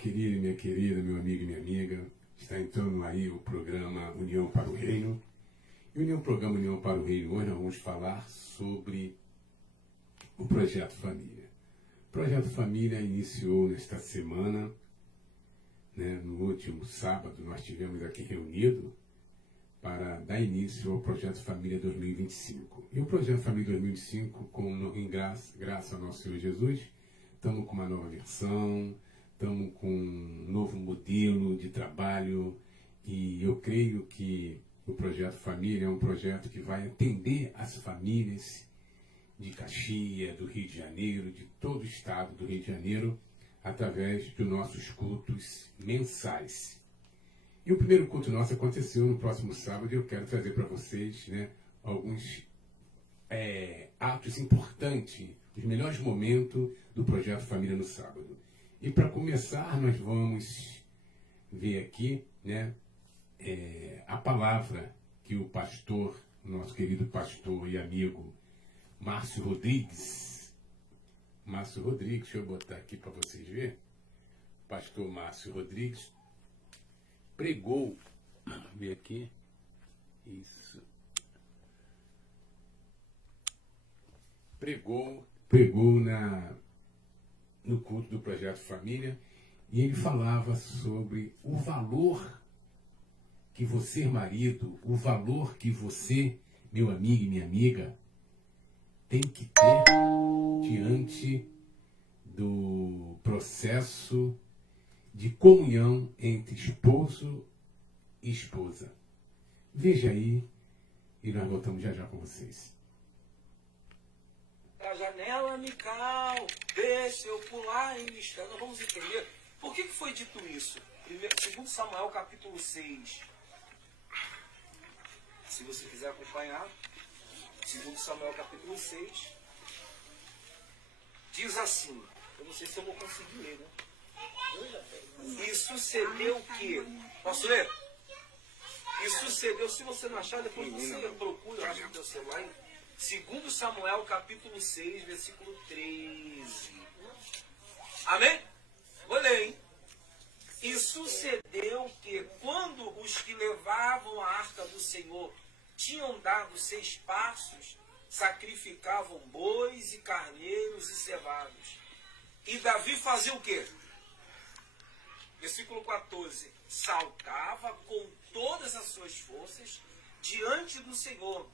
querido e minha querida, meu amigo e minha amiga, está entrando aí o programa União para o Reino. E o programa União para o Reino, hoje nós vamos falar sobre o Projeto Família. O Projeto Família iniciou nesta semana, né, no último sábado, nós estivemos aqui reunidos para dar início ao Projeto Família 2025. E o Projeto Família 2025, graças ao nosso Senhor Jesus, estamos com uma nova versão, estamos com um novo modelo de trabalho e eu creio que o Projeto Família é um projeto que vai atender as famílias de Caxias, do Rio de Janeiro, de todo o estado do Rio de Janeiro, através dos nossos cultos mensais. E o primeiro culto nosso aconteceu no próximo sábado e eu quero trazer para vocês, né, alguns atos importantes, os melhores momentos do Projeto Família no sábado. E para começar, nós vamos ver aqui, né, a palavra que o pastor, nosso querido pastor e amigo Márcio Rodrigues, deixa eu botar aqui para vocês verem, pastor Márcio Rodrigues, pregou, vamos ver aqui, isso, pregou no culto do Projeto Família, e ele falava sobre o valor que você, marido, o valor que você, meu amigo e minha amiga, tem que ter diante do processo de comunhão entre esposo e esposa. Veja aí e nós voltamos já com vocês. A janela, Mical, deixa eu pular em mistério. Nós vamos entender por que foi dito isso. Segundo Samuel, capítulo 6. Se você quiser acompanhar, segundo Samuel, capítulo 6, diz assim, eu não sei se eu vou conseguir ler, né? E sucedeu o quê? Posso ler? E sucedeu, se você não achar, depois você procura, acha no seu celular, segundo Samuel, capítulo 6, versículo 13. Amém? Vou ler, hein? E sucedeu que, quando os que levavam a arca do Senhor tinham dado 6 passos, sacrificavam bois e carneiros e cevados. E Davi fazia o quê? Versículo 14. Saltava com todas as suas forças diante do Senhor.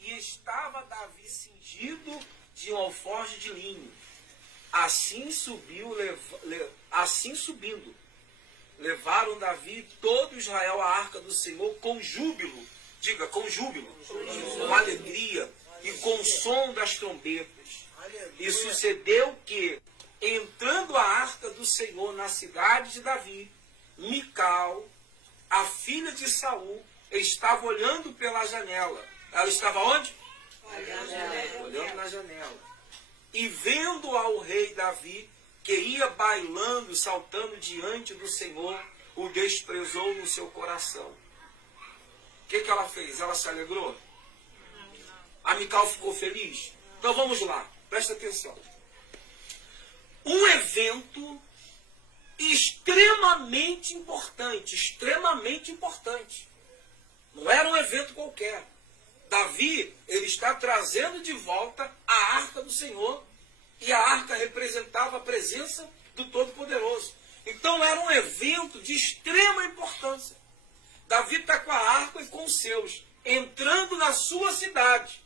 E estava Davi cingido de um alforje de linho. Assim subindo, levaram Davi e todo Israel à arca do Senhor com júbilo. Diga, com júbilo, com alegria e com o som das trombetas. E sucedeu que, entrando a arca do Senhor na cidade de Davi, Mical, a filha de Saul, estava olhando pela janela. Ela estava onde? Olhando na janela. E vendo ao rei Davi, que ia bailando, saltando diante do Senhor, o desprezou no seu coração. O que ela fez? Ela se alegrou? A Mical ficou feliz? Então vamos lá, presta atenção. Um evento extremamente importante. Não era um evento qualquer. Davi, ele está trazendo de volta a arca do Senhor, e a arca representava a presença do Todo-Poderoso. Então era um evento de extrema importância. Davi está com a arca e com os seus, entrando na sua cidade.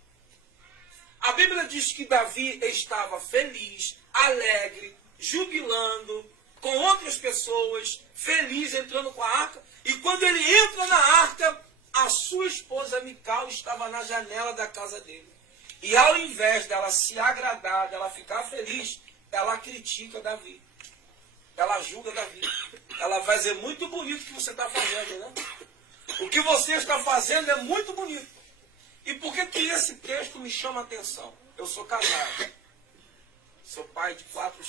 A Bíblia diz que Davi estava feliz, alegre, jubilando, com outras pessoas, feliz, entrando com a arca. E quando ele entra na arca, a sua esposa Mical estava na janela da casa dele. E ao invés dela se agradar, dela ficar feliz, ela critica Davi. Ela julga Davi. Ela vai dizer, muito bonito o que você está fazendo, né? O que você está fazendo é muito bonito. E por que esse texto me chama a atenção? Eu sou casado. Sou pai de 4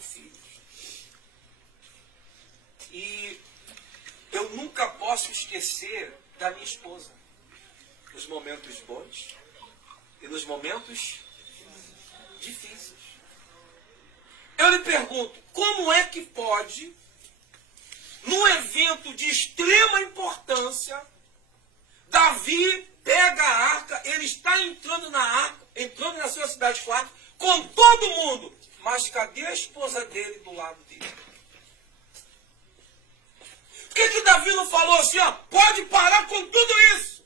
filhos. E eu nunca posso esquecer da minha esposa. Nos momentos bons e nos momentos difíceis. Eu lhe pergunto, como é que pode num evento de extrema importância, Davi pega a arca, ele está entrando na arca, entrando na sua cidade forte, com todo mundo. Mas cadê a esposa dele do lado dele? Por que Davi não falou assim, ó, pode parar com tudo isso?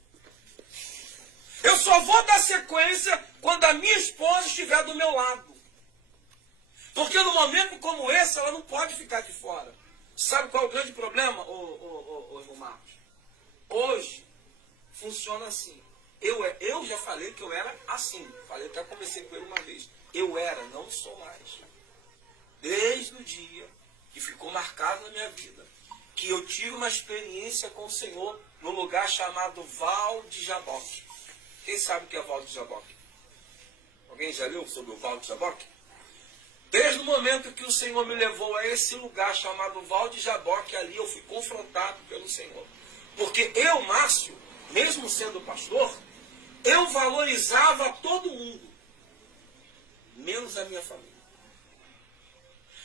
Eu só vou dar sequência quando a minha esposa estiver do meu lado. Porque no momento como esse, ela não pode ficar de fora. Sabe qual é o grande problema, irmão Marcos? Hoje, funciona assim. Eu já falei que eu era assim. Falei, até conversei com ele uma vez. Eu era, não sou mais. Desde o dia que ficou marcado na minha vida, que eu tive uma experiência com o Senhor no lugar chamado Val de Jaboque. Quem sabe o que é Val de Jaboque? Alguém já leu sobre o Val de Jaboque? Desde o momento que o Senhor me levou a esse lugar chamado Val de Jaboque, ali eu fui confrontado pelo Senhor. Porque eu, Márcio, mesmo sendo pastor, eu valorizava todo mundo, menos a minha família.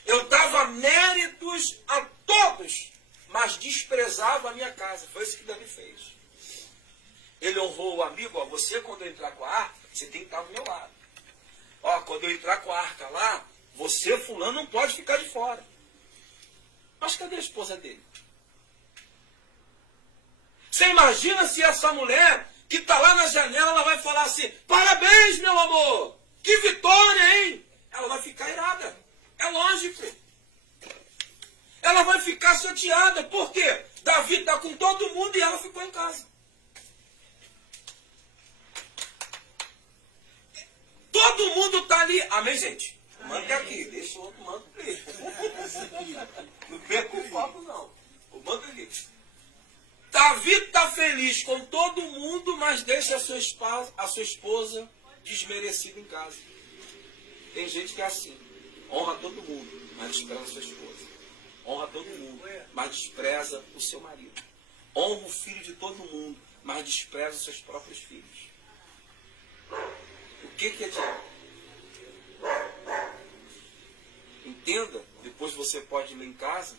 Eu dava méritos a todos, mas desprezava a minha casa. Foi isso que Davi fez. Ele honrou o amigo, ó, você quando eu entrar com a arca, você tem que estar do meu lado. Ó, quando eu entrar com a arca lá, você, fulano, não pode ficar de fora. Mas cadê a esposa dele? Você imagina se essa mulher que está lá na janela, ela vai falar assim, parabéns, meu amor, que vitória, hein? Ela vai ficar irada. É lógico. Ela vai ficar chateada. Por quê? Davi está com todo mundo e ela ficou em casa. Todo mundo está ali. Amém, gente? Manda aqui. Deixa o outro manto ali. Não perca o papo, não. O manto aqui. Davi está feliz com todo mundo, mas deixa a sua esposa desmerecida em casa. Tem gente que é assim. Honra todo mundo, mas despreza a sua esposa. Honra todo mundo, mas despreza o seu marido. Honra o filho de todo mundo, mas despreza os seus próprios filhos. O que adianta? Entenda, depois você pode ler em casa,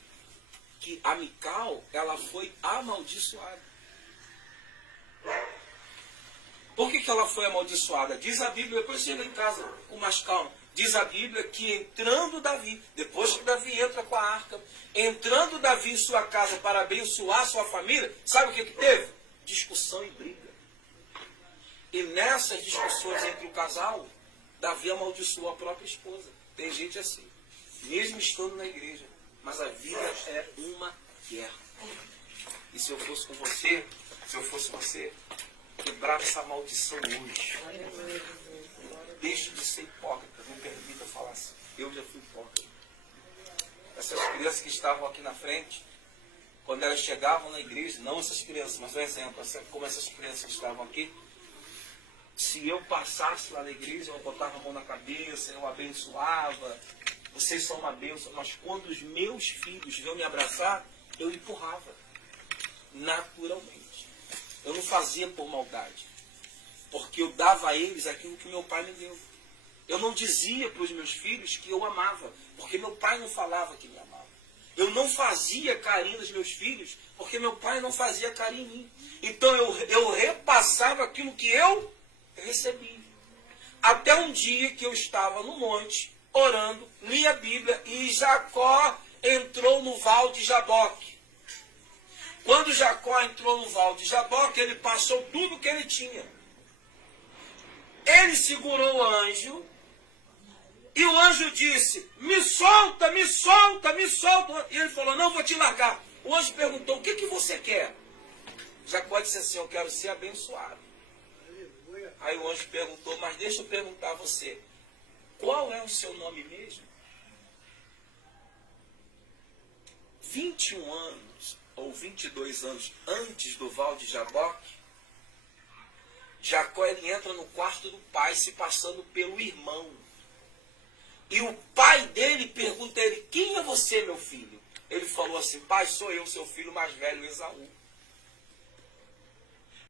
que a Mical, ela foi amaldiçoada. Por que ela foi amaldiçoada? Diz a Bíblia, depois chega em casa com mais calma. Diz a Bíblia que entrando Davi, depois que Davi entra com a arca, entrando Davi em sua casa para abençoar sua família, sabe o que teve? Discussão e briga. E nessas discussões entre o casal, Davi amaldiçoou a própria esposa. Tem gente assim, mesmo estando na igreja, mas a vida é uma guerra. E se eu fosse com você, quebrava essa maldição hoje. Deixe de ser hipócrita, me permita falar assim. Eu já fui hipócrita. Essas crianças que estavam aqui na frente, quando elas chegavam na igreja, não essas crianças, mas um exemplo, como essas crianças que estavam aqui, se eu passasse lá na igreja, eu botava a mão na cabeça, eu abençoava, vocês são uma bênção, mas quando os meus filhos vinham me abraçar, eu empurrava, naturalmente. Eu não fazia por maldade. Porque eu dava a eles aquilo que meu pai me deu. Eu não dizia para os meus filhos que eu amava, porque meu pai não falava que me amava. Eu não fazia carinho nos meus filhos, porque meu pai não fazia carinho em mim. Então eu repassava aquilo que eu recebi. Até um dia que eu estava no monte, orando, li a Bíblia, e Jacó entrou no Val de Jaboque. Quando Jacó entrou no Val de Jaboque, ele passou tudo o que ele tinha. Ele segurou o anjo, e o anjo disse, me solta, me solta, me solta. E ele falou, não, vou te largar. O anjo perguntou, o que você quer? Jacó disse assim, eu quero ser abençoado. Aí o anjo perguntou, mas deixa eu perguntar a você, qual é o seu nome mesmo? 21 anos, ou 22 anos antes do Val de Jaboque, Jacó ele entra no quarto do pai, se passando pelo irmão. E o pai dele pergunta a ele, quem é você, meu filho? Ele falou assim, pai, sou eu, seu filho mais velho, Esaú.